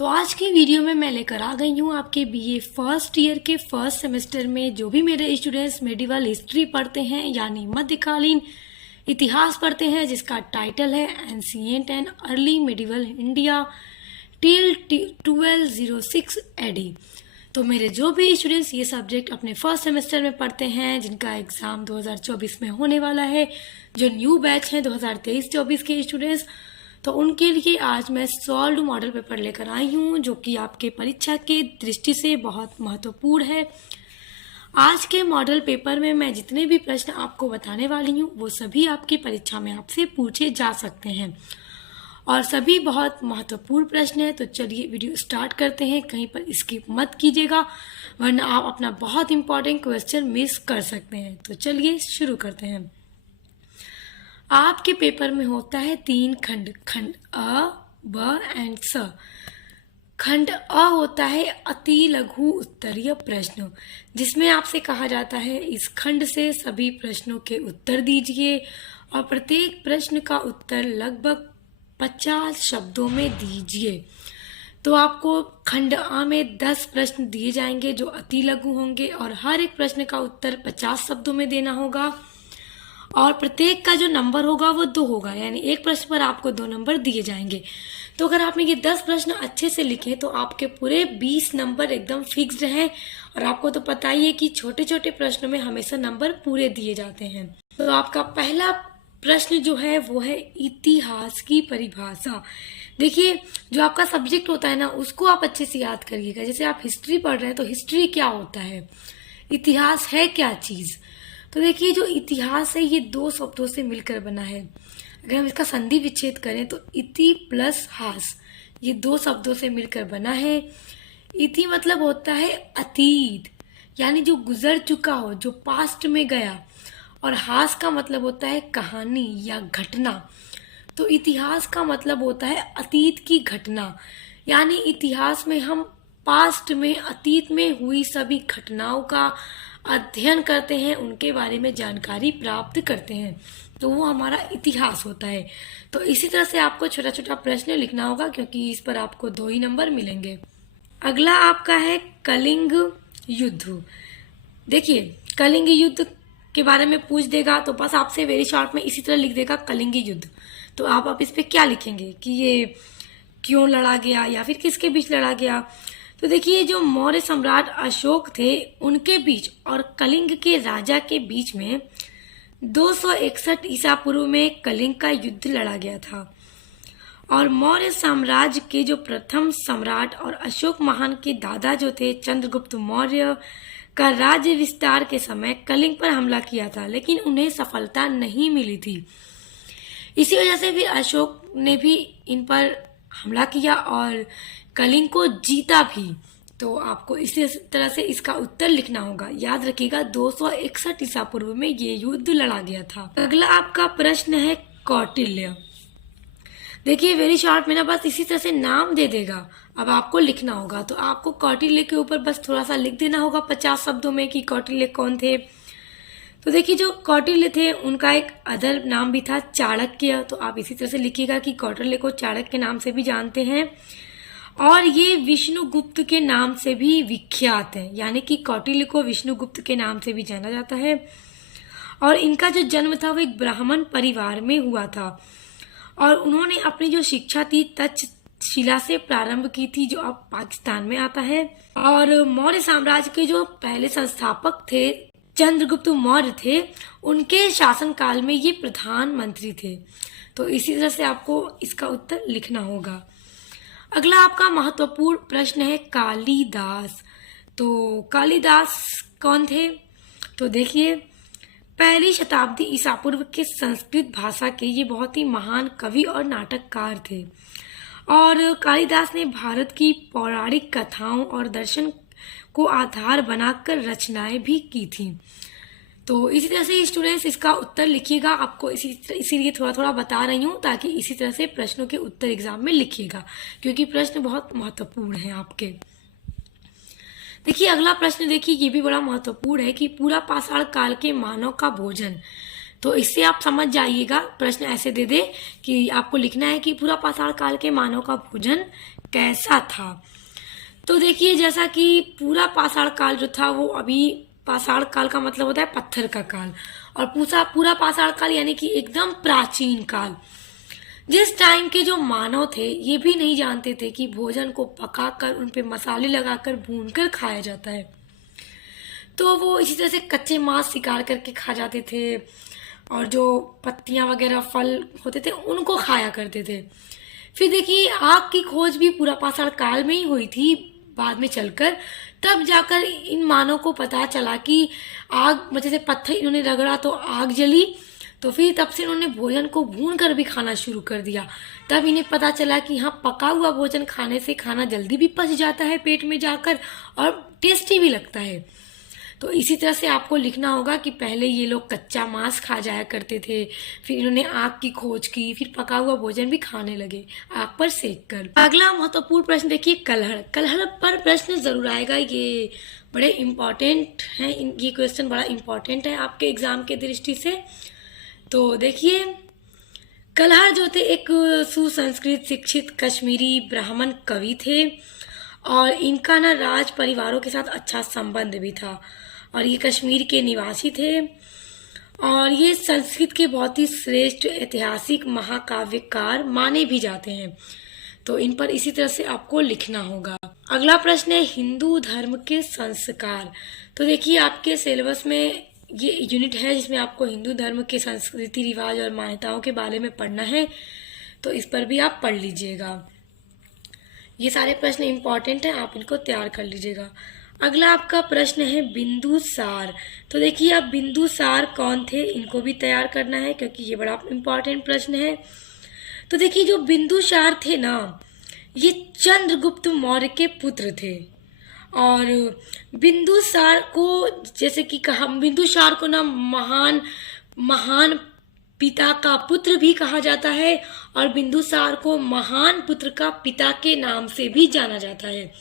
तो आज की वीडियो में मैं लेकर आ गई हूँ आपके बीए फर्स्ट ईयर के फर्स्ट सेमेस्टर में जो भी मेरे स्टूडेंट्स मेडिवल हिस्ट्री पढ़ते हैं यानी मध्यकालीन इतिहास पढ़ते हैं, जिसका टाइटल है ancient and early medieval India till 1206 AD. तो मेरे जो भी स्टूडेंट्स ये सब्जेक्ट अपने फर्स्ट सेमेस्टर में पढ़ते हैं, जिनका एग्ज़ाम 2024 में होने वाला है, जो न्यू बैच हैं 2023-24 के स्टूडेंट्स, तो उनके लिए आज मैं सॉल्व्ड मॉडल पेपर लेकर आई हूँ जो कि आपके परीक्षा के दृष्टि से बहुत महत्वपूर्ण है। आज के मॉडल पेपर में मैं जितने भी प्रश्न आपको बताने वाली हूँ वो सभी आपकी परीक्षा में आपसे पूछे जा सकते हैं और सभी बहुत महत्वपूर्ण प्रश्न है। तो चलिए वीडियो स्टार्ट करते हैं, कहीं पर स्किप मत कीजिएगा वरना आप अपना बहुत इंपॉर्टेंट क्वेश्चन मिस कर सकते हैं। तो चलिए शुरू करते हैं। आपके पेपर में होता है 3 खंड, खंड अ, ब एंड स। खंड अ होता है अति लघु उत्तरीय प्रश्न, जिसमें आपसे कहा जाता है इस खंड से सभी प्रश्नों के उत्तर दीजिए और प्रत्येक प्रश्न का उत्तर लगभग 50 शब्दों में दीजिए। तो आपको खंड अ में 10 प्रश्न दिए जाएंगे जो अति लघु होंगे और हर एक प्रश्न का उत्तर 50 शब्दों में देना होगा और प्रत्येक का जो नंबर होगा वो 2 होगा, यानी एक प्रश्न पर आपको 2 नंबर दिए जाएंगे। तो अगर आपने ये 10 प्रश्न अच्छे से लिखे तो आपके पूरे 20 नंबर एकदम फिक्स्ड हैं और आपको तो पता ही है कि छोटे छोटे प्रश्नों में हमेशा नंबर पूरे दिए जाते हैं। तो आपका पहला प्रश्न जो है वो है इतिहास की परिभाषा। देखिए, जो आपका सब्जेक्ट होता है ना उसको आप अच्छे से याद करिएगा। जैसे आप हिस्ट्री पढ़ रहे हैं तो हिस्ट्री क्या होता है, इतिहास है क्या चीज। तो देखिए, जो इतिहास है ये 2 शब्दों से मिलकर बना है। अगर हम इसका संधि विच्छेद करें तो इति प्लस हास, ये 2 शब्दों से मिलकर बना है। इति मतलब होता है अतीत, यानी जो गुजर चुका हो, जो पास्ट में गया, और हास का मतलब होता है कहानी या घटना। तो इतिहास का मतलब होता है अतीत की घटना, यानी इतिहास में हम पास्ट में, अतीत में हुई सभी घटनाओं का अध्ययन करते हैं, उनके बारे में जानकारी प्राप्त करते हैं, तो वो हमारा इतिहास होता है। तो इसी तरह से आपको छोटा छोटा प्रश्न लिखना होगा क्योंकि इस पर आपको 2 ही नंबर मिलेंगे। अगला आपका है कलिंग युद्ध। देखिए, कलिंग युद्ध के बारे में पूछ देगा तो बस आपसे वेरी शॉर्ट में इसी तरह लिख देगा कलिंग युद्ध। तो आप इस पे क्या लिखेंगे कि ये क्यों लड़ा गया या फिर किसके बीच लड़ा गया। तो देखिए, जो मौर्य सम्राट अशोक थे उनके बीच और कलिंग के राजा के बीच में 261 ईसा पूर्व में कलिंग का युद्ध लड़ा गया था और मौर्य साम्राज्य के जो प्रथम सम्राट और अशोक महान के दादा जो थे चंद्रगुप्त मौर्य का राज्य विस्तार के समय कलिंग पर हमला किया था, लेकिन उन्हें सफलता नहीं मिली थी। इसी वजह से फिर अशोक ने भी इन पर हमला किया और कलिंग को जीता भी। तो आपको इसी तरह से इसका उत्तर लिखना होगा। याद रखिएगा 261 ईसा पूर्व में ये युद्ध लड़ा गया था। अगला आपका प्रश्न है कौटिल्य। देखिए, वेरी शॉर्ट में ना बस इसी तरह से नाम दे देगा, अब आपको लिखना होगा। तो आपको कौटिल्य के ऊपर बस थोड़ा सा लिख देना होगा 50 शब्दों में कि कौटिल्य कौन थे। तो देखिए, जो कौटिल्य थे उनका एक अदर नाम भी था चाणक्य। तो आप इसी तरह से लिखिएगा कि कौटिल्य को चाणक्य के नाम से भी जानते हैं और ये विष्णुगुप्त के नाम से भी विख्यात है, यानी कि कौटिल्य को विष्णुगुप्त के नाम से भी जाना जाता है। और इनका जो जन्म था वो एक ब्राह्मण परिवार में हुआ था और उन्होंने अपनी जो शिक्षा थी तक्षशिला से प्रारंभ की थी, जो अब पाकिस्तान में आता है। और मौर्य साम्राज्य के जो पहले संस्थापक थे चंद्रगुप्त मौर्य थे, उनके शासनकाल में ये प्रधानमंत्री थे। तो इसी तरह से आपको इसका उत्तर लिखना होगा। अगला आपका महत्वपूर्ण प्रश्न है कालिदास। तो कालिदास कौन थे। तो देखिए, 1वीं शताब्दी ईसा पूर्व के संस्कृत भाषा के ये बहुत ही महान कवि और नाटककार थे और कालिदास ने भारत की पौराणिक कथाओं और दर्शन को आधार बनाकर रचनाएं भी की थी। तो इसी तरह से स्टूडेंट्स इसका उत्तर लिखिएगा। आपको इसीलिए थोड़ा थोड़ा बता रही हूँ ताकि इसी तरह से प्रश्नों के उत्तर एग्जाम में लिखिएगा, क्योंकि प्रश्न बहुत महत्वपूर्ण है आपके। देखिए, अगला प्रश्न देखिए, ये भी बड़ा महत्वपूर्ण है कि पूरा पाषाण काल के मानव का भोजन। तो इससे आप समझ जाइएगा, प्रश्न ऐसे दे दे कि आपको लिखना है कि पूरा पाषाण काल के मानव का भोजन कैसा था? तो देखिए, जैसा कि पूरा पाषाण काल जो था वो अभी, पाषाण काल का मतलब होता है पत्थर का काल, और पूरा पूरा पाषाण काल यानी कि एकदम प्राचीन काल, जिस टाइम के जो मानव थे ये भी नहीं जानते थे कि भोजन को पकाकर उन पे मसाले लगाकर भूनकर खाया जाता है। तो वो इसी तरह से कच्चे मांस शिकार करके खा जाते थे, और जो पत्तियां वगैरह फल होते थे उनको खाया करते थे। फिर देखिए, आग की खोज भी पूरा पाषाण काल में ही हुई थी बाद में चलकर। तब जाकर इन मानव को पता चला कि आग, जैसे पत्थर इन्होंने रगड़ा तो आग जली, तो फिर तब से इन्होंने भोजन को भून कर भी खाना शुरू कर दिया। तब इन्हें पता चला कि हाँ, पका हुआ भोजन खाने से खाना जल्दी भी पच जाता है पेट में जाकर, और टेस्टी भी लगता है। तो इसी तरह से आपको लिखना होगा कि पहले ये लोग कच्चा मांस खा जाया करते थे, फिर इन्होंने आग की खोज की, फिर पका हुआ भोजन भी खाने लगे आग पर सेक कर। अगला महत्वपूर्ण प्रश्न देखिए, कलहड़। कलहड़ पर प्रश्न जरूर आएगा, ये बड़े इम्पोर्टेंट है, ये क्वेश्चन बड़ा इम्पोर्टेंट है आपके एग्जाम के दृष्टि से। तो देखिए, कलहड़ जो थे एक सुसंस्कृत शिक्षित कश्मीरी ब्राह्मण कवि थे, और इनका ना राज परिवारों के साथ अच्छा संबंध भी था, और ये कश्मीर के निवासी थे, और ये संस्कृत के बहुत ही श्रेष्ठ ऐतिहासिक महाकाव्यकार माने भी जाते हैं। तो इन पर इसी तरह से आपको लिखना होगा। अगला प्रश्न है, हिंदू धर्म के संस्कार। तो देखिए, आपके सिलेबस में ये यूनिट है जिसमें आपको हिंदू धर्म के संस्कृति, रिवाज और मान्यताओं के बारे में पढ़ना है, तो इस पर भी आप पढ़ लीजिएगा। ये सारे प्रश्न इंपॉर्टेंट हैं, आप इनको तैयार कर लीजिएगा। अगला आपका प्रश्न है बिंदुसार। तो देखिए, अब बिंदुसार कौन थे, इनको भी तैयार करना है क्योंकि ये बड़ा इंपॉर्टेंट प्रश्न है। तो देखिए, जो बिंदुसार थे ना, ये चंद्रगुप्त मौर्य के पुत्र थे, और बिंदुसार को, जैसे कि कहा, बिंदुसार को ना महान महान पिता का पुत्र भी कहा जाता है, और बिंदुसार को महान पुत्र का पिता के नाम से भी जाना जाता है,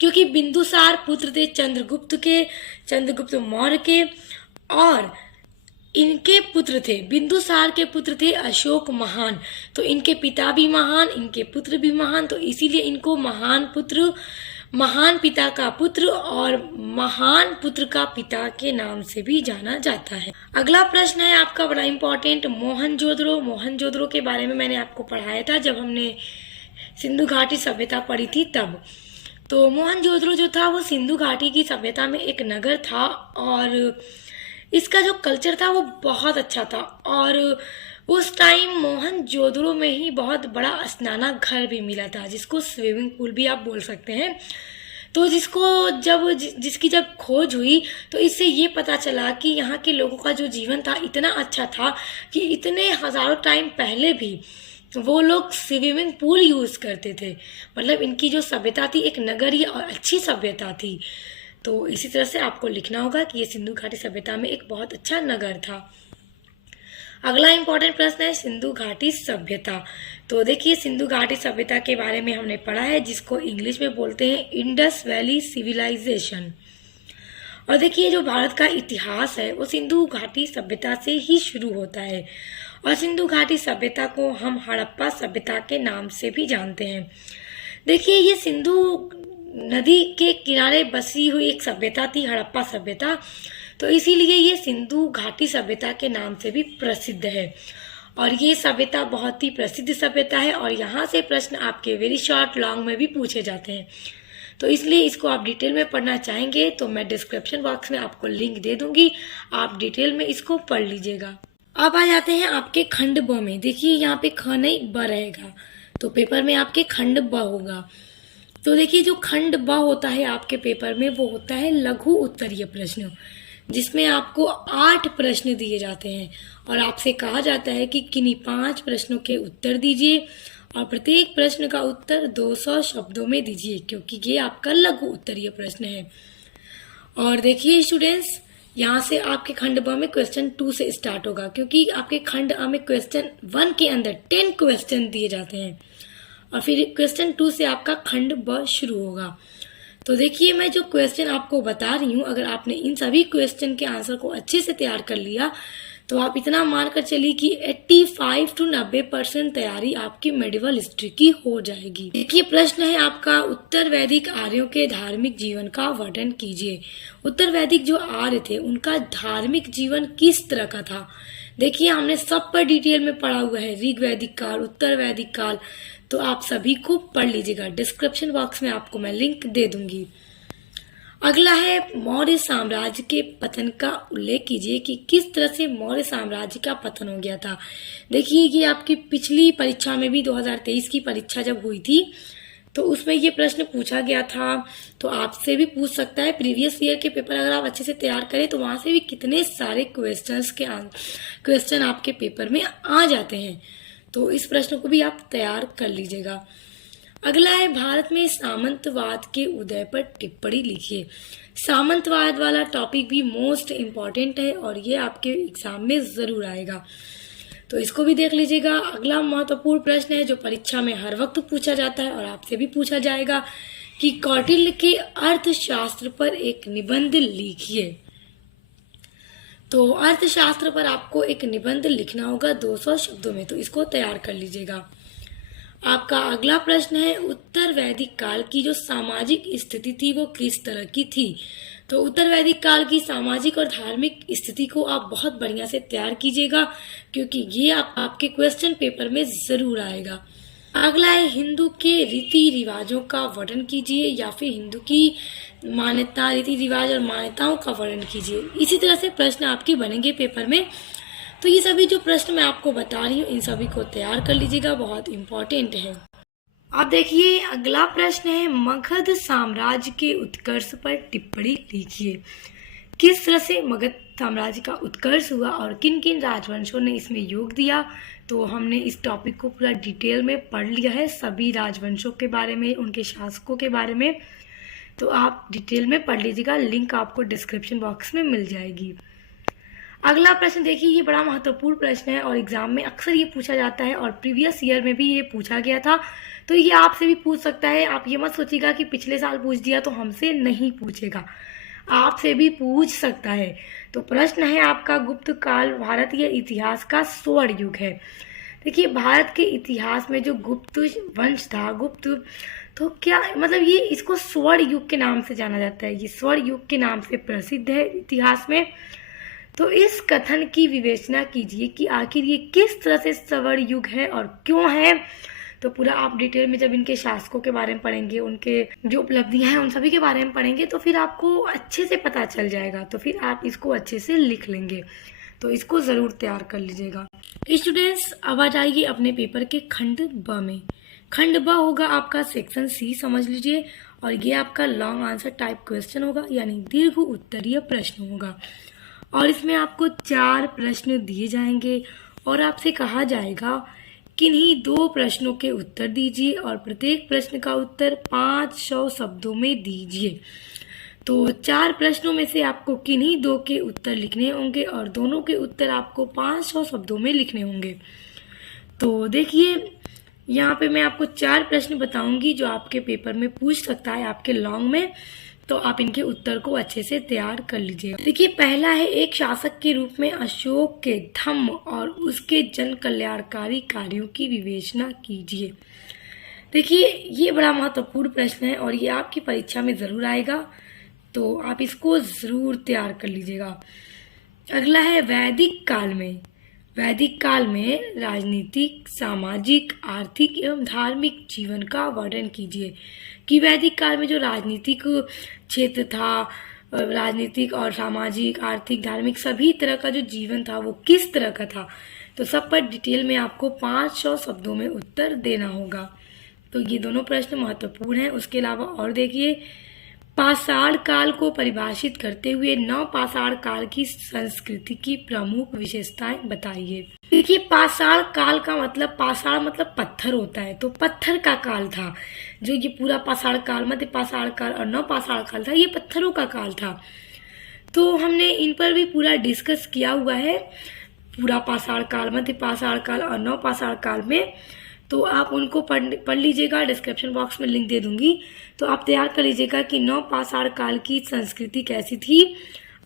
क्योंकि बिंदुसार पुत्र थे चंद्रगुप्त मौर्य के, और इनके पुत्र थे, बिंदुसार के पुत्र थे अशोक महान। तो इनके पिता भी महान, इनके पुत्र भी महान, तो इसीलिए इनको महान पुत्र, महान पिता का पुत्र और महान पुत्र का पिता के नाम से भी जाना जाता है। अगला प्रश्न है आपका बड़ा इंपॉर्टेंट, मोहनजोदड़ो। मोहनजोदड़ो के बारे में मैंने आपको पढ़ाया था जब हमने सिंधु घाटी सभ्यता पढ़ी थी तब। तो मोहनजोदड़ो जो था वो सिंधु घाटी की सभ्यता में एक नगर था, और इसका जो कल्चर था वो बहुत अच्छा था, और उस टाइम मोहनजोदड़ो में ही बहुत बड़ा स्नाना घर भी मिला था, जिसको स्विमिंग पूल भी आप बोल सकते हैं। तो जिसकी जब खोज हुई तो इससे ये पता चला कि यहाँ के लोगों का जो जीवन था इतना अच्छा था कि इतने हजारों टाइम पहले भी वो लोग स्विमिंग पूल यूज करते थे। मतलब इनकी जो सभ्यता थी एक नगरीय और अच्छी सभ्यता थी। तो इसी तरह से आपको लिखना होगा कि ये सिंधु घाटी सभ्यता में एक बहुत अच्छा नगर था। अगला इंपॉर्टेंट प्रश्न है सिंधु घाटी सभ्यता। तो देखिए, सिंधु घाटी सभ्यता के बारे में हमने पढ़ा है, जिसको इंग्लिश में बोलते हैं इंडस वैली सिविलाइजेशन। और देखिए, जो भारत का इतिहास है वो सिंधु घाटी सभ्यता से ही शुरू होता है, और सिंधु घाटी सभ्यता को हम हड़प्पा सभ्यता के नाम से भी जानते हैं। देखिए, ये सिंधु नदी के किनारे बसी हुई एक सभ्यता थी, हड़प्पा सभ्यता, तो इसीलिए ये सिंधु घाटी सभ्यता के नाम से भी प्रसिद्ध है। और ये सभ्यता बहुत ही प्रसिद्ध सभ्यता है, और यहाँ से प्रश्न आपके वेरी शॉर्ट लॉन्ग में भी पूछे जाते हैं। तो इसलिए इसको आप डिटेल में पढ़ना चाहेंगे तो मैं डिस्क्रिप्शन बॉक्स में आपको लिंक दे दूंगी, आप डिटेल में इसको पढ़ लीजिएगा। अब आ जाते हैं आपके खंड ब में। देखिए, यहाँ पे ख नहीं ब रहेगा, तो पेपर में आपके खंड ब होगा। तो देखिए, जो खंड ब होता है आपके पेपर में वो होता है लघु उत्तरीय प्रश्न, जिसमें आपको 8 प्रश्न दिए जाते हैं, और आपसे कहा जाता है कि किन्हीं 5 प्रश्नों के उत्तर दीजिए, और प्रत्येक प्रश्न का उत्तर 200 शब्दों में दीजिए, क्योंकि ये आपका लघु उत्तरीय प्रश्न है। और देखिए स्टूडेंट्स, यहाँ से आपके खंड ब में क्वेश्चन 2 से स्टार्ट होगा, क्योंकि आपके खंड अ में क्वेश्चन 1 के अंदर 10 क्वेश्चन दिए जाते हैं, और फिर क्वेश्चन 2 से आपका खंड ब शुरू होगा। तो देखिए, मैं जो क्वेश्चन आपको बता रही हूँ, अगर आपने इन सभी क्वेश्चन के आंसर को अच्छे से तैयार कर लिया तो आप इतना मान कर चलिए कि 85 to 90% तैयारी आपकी मेडिवल हिस्ट्री की हो जाएगी। देखिए प्रश्न है आपका, उत्तर वैदिक आर्यों के धार्मिक जीवन का वर्णन कीजिए। उत्तर वैदिक जो आर्य थे उनका धार्मिक जीवन किस तरह का था। देखिए हमने सब पर डिटेल में पढ़ा हुआ है, ऋग वैदिक काल, उत्तर वैदिक काल, तो आप सभी को पढ़ लीजिएगा। डिस्क्रिप्शन बॉक्स में आपको मैं लिंक दे दूंगी। अगला है मौर्य साम्राज्य के पतन का उल्लेख कीजिए कि किस तरह से मौर्य साम्राज्य का पतन हो गया था। देखिए ये आपकी पिछली परीक्षा में भी 2023 की परीक्षा जब हुई थी तो उसमें ये प्रश्न पूछा गया था, तो आपसे भी पूछ सकता है। प्रीवियस ईयर के पेपर अगर आप अच्छे से तैयार करें तो वहां से भी कितने सारे क्वेश्चन आपके पेपर में आ जाते हैं, तो इस प्रश्न को भी आप तैयार कर लीजिएगा। अगला है भारत में सामंतवाद के उदय पर टिप्पणी लिखिए। सामंतवाद वाला टॉपिक भी मोस्ट इम्पॉर्टेंट है और ये आपके एग्जाम में जरूर आएगा, तो इसको भी देख लीजिएगा। अगला महत्वपूर्ण प्रश्न है जो परीक्षा में हर वक्त पूछा जाता है और आपसे भी पूछा जाएगा कि कौटिल्य के अर्थशास्त्र पर एक निबंध लिखिए। तो अर्थशास्त्र पर आपको एक निबंध लिखना होगा 200 शब्दों में, तो इसको तैयार कर लीजिएगा। आपका अगला प्रश्न है, उत्तर वैदिक काल की जो सामाजिक स्थिति थी वो किस तरह की थी। तो उत्तर वैदिक काल की सामाजिक और धार्मिक स्थिति को आप बहुत बढ़िया से तैयार कीजिएगा क्योंकि ये आपके क्वेश्चन पेपर में जरूर आएगा। अगला है, हिंदू के रीति रिवाजों का वर्णन कीजिए या फिर हिंदू की मान्यता, रीति रिवाज और मान्यताओं का वर्णन कीजिए। इसी तरह से प्रश्न आपके बनेंगे पेपर में। तो ये सभी जो प्रश्न मैं आपको बता रही हूँ इन सभी को तैयार कर लीजिएगा, बहुत इम्पोर्टेंट है। अब देखिए अगला प्रश्न है, मगध साम्राज्य के उत्कर्ष पर टिप्पणी लिखिए। किस तरह से मगध साम्राज्य का उत्कर्ष हुआ और किन किन राजवंशों ने इसमें योग दिया। तो हमने इस टॉपिक को पूरा डिटेल में पढ़ लिया है, सभी राजवंशों के बारे में, उनके शासकों के बारे में, तो आप डिटेल में पढ़ लीजिएगा। लिंक आपको डिस्क्रिप्शन बॉक्स में मिल जाएगी। अगला प्रश्न देखिए, ये बड़ा महत्वपूर्ण प्रश्न है और एग्जाम में अक्सर ये पूछा जाता है और प्रीवियस ईयर में भी ये पूछा गया था, तो ये आपसे भी पूछ सकता है। आप ये मत सोचिएगा कि पिछले साल पूछ दिया तो हमसे नहीं पूछेगा, आपसे भी पूछ सकता है। तो प्रश्न है आपका, गुप्त काल भारतीय इतिहास का स्वर्ण युग है। देखिए भारत के इतिहास में जो गुप्त वंश था, गुप्त, तो क्या मतलब ये इसको स्वर्ण युग के नाम से जाना जाता है, ये स्वर्ण युग के नाम से प्रसिद्ध है इतिहास में। तो इस कथन की विवेचना कीजिए कि आखिर ये किस तरह से स्वर्ण युग है और क्यों है। तो पूरा आप डिटेल में जब इनके शासकों के बारे में पढ़ेंगे, उनके जो उपलब्धियां हैं उन सभी के बारे में पढ़ेंगे तो फिर आपको अच्छे से पता चल जाएगा, तो फिर आप इसको अच्छे से लिख लेंगे। तो इसको जरूर तैयार कर लीजिएगा। स्टूडेंट्स अब आ जाइए अपने पेपर के खंड ब में। खंड ब होगा आपका सेक्शन सी, समझ लीजिए, और ये आपका लॉन्ग आंसर टाइप क्वेश्चन होगा, यानी दीर्घ उत्तरीय प्रश्न होगा। और इसमें आपको 4 प्रश्न दिए जाएंगे और आपसे कहा जाएगा किन्हीं 2 प्रश्नों के उत्तर दीजिए और प्रत्येक प्रश्न का उत्तर 500 शब्दों में दीजिए। तो 4 प्रश्नों में से आपको किन्हीं 2 के उत्तर लिखने होंगे और दोनों के उत्तर आपको 500 शब्दों में लिखने होंगे। तो देखिए यहाँ पे मैं आपको 4 प्रश्न बताऊंगी जो आपके पेपर में पूछ सकता है, आपके लॉन्ग में, तो आप इनके उत्तर को अच्छे से तैयार कर लीजिएगा। देखिए पहला है, एक शासक के रूप में अशोक के धम्म और उसके जन कल्याणकारी कार्यों की विवेचना कीजिए। देखिए ये बड़ा महत्वपूर्ण प्रश्न है और ये आपकी परीक्षा में जरूर आएगा, तो आप इसको जरूर तैयार कर लीजिएगा। अगला है, वैदिक काल में राजनीतिक, सामाजिक, आर्थिक एवं धार्मिक जीवन का वर्णन कीजिए कि वैदिक काल में जो राजनीतिक क्षेत्र था, राजनीतिक और सामाजिक, आर्थिक, धार्मिक सभी तरह का जो जीवन था वो किस तरह का था। तो सब पर डिटेल में आपको 500 शब्दों में उत्तर देना होगा। तो ये दोनों प्रश्न महत्वपूर्ण हैं। उसके अलावा और देखिए, पाषाण काल को परिभाषित करते हुए नवपाषाण काल की संस्कृति की प्रमुख विशेषताएं बताइए। देखिए पाषाण काल का मतलब, पाषाण मतलब पत्थर होता है, तो पत्थर का काल था जो ये पूरा पाषाण काल, मध्य पाषाण काल और नवपाषाण काल था, ये पत्थरों का काल था। तो हमने इन पर भी पूरा डिस्कस किया हुआ है, पूरा पाषाण काल, मध्य पाषाण काल और नवपाषाण काल में, तो आप उनको पढ़ लीजिएगा। डिस्क्रिप्शन बॉक्स में लिंक दे दूंगी, तो आप तैयार कर लीजिएगा कि नवपाषाण काल की संस्कृति कैसी थी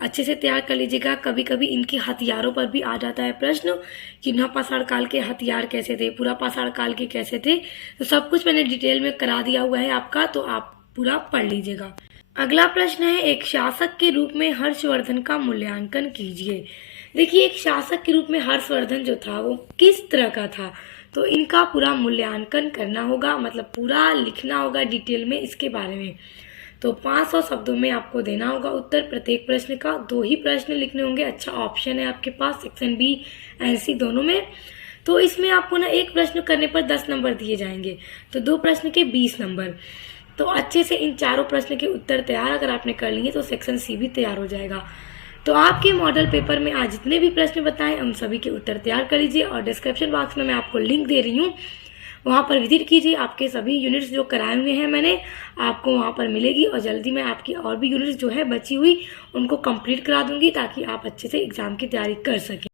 अच्छे से तैयार कर लीजिएगा। कभी कभी इनके हथियारों पर भी आ जाता है प्रश्न कि नौपाषाण काल के हथियार कैसे थे, पूरा पाषाण काल के कैसे थे। तो सब कुछ मैंने डिटेल में करा दिया हुआ है आपका, तो आप पूरा पढ़ लीजिएगा। अगला प्रश्न है, एक शासक के रूप में हर्षवर्धन का मूल्यांकन कीजिए। देखिए, एक शासक के रूप में हर्षवर्धन जो था वो किस तरह का था, तो इनका पूरा मूल्यांकन करना होगा, मतलब पूरा लिखना होगा डिटेल में इसके बारे में। तो 500 शब्दों में आपको देना होगा उत्तर प्रत्येक प्रश्न का। 2 ही प्रश्न लिखने होंगे। अच्छा ऑप्शन है आपके पास सेक्शन बी एंड सी दोनों में। तो इसमें आपको ना एक प्रश्न करने पर 10 नंबर दिए जाएंगे, तो 2 प्रश्न के 20 नंबर। तो अच्छे से इन चारों प्रश्न के उत्तर तैयार अगर आपने कर लिए तो सेक्शन सी भी तैयार हो जाएगा। तो आपके मॉडल पेपर में आज जितने भी प्रश्न बताएं उन सभी के उत्तर तैयार कर लीजिए, और डिस्क्रिप्शन बॉक्स में मैं आपको लिंक दे रही हूँ, वहाँ पर विजिट कीजिए। आपके सभी यूनिट्स जो कराए हुए हैं मैंने आपको वहाँ पर मिलेगी, और जल्दी मैं आपकी और भी यूनिट्स जो है बची हुई उनको कंप्लीट करा दूंगी, ताकि आप अच्छे से एग्जाम की तैयारी कर सकें।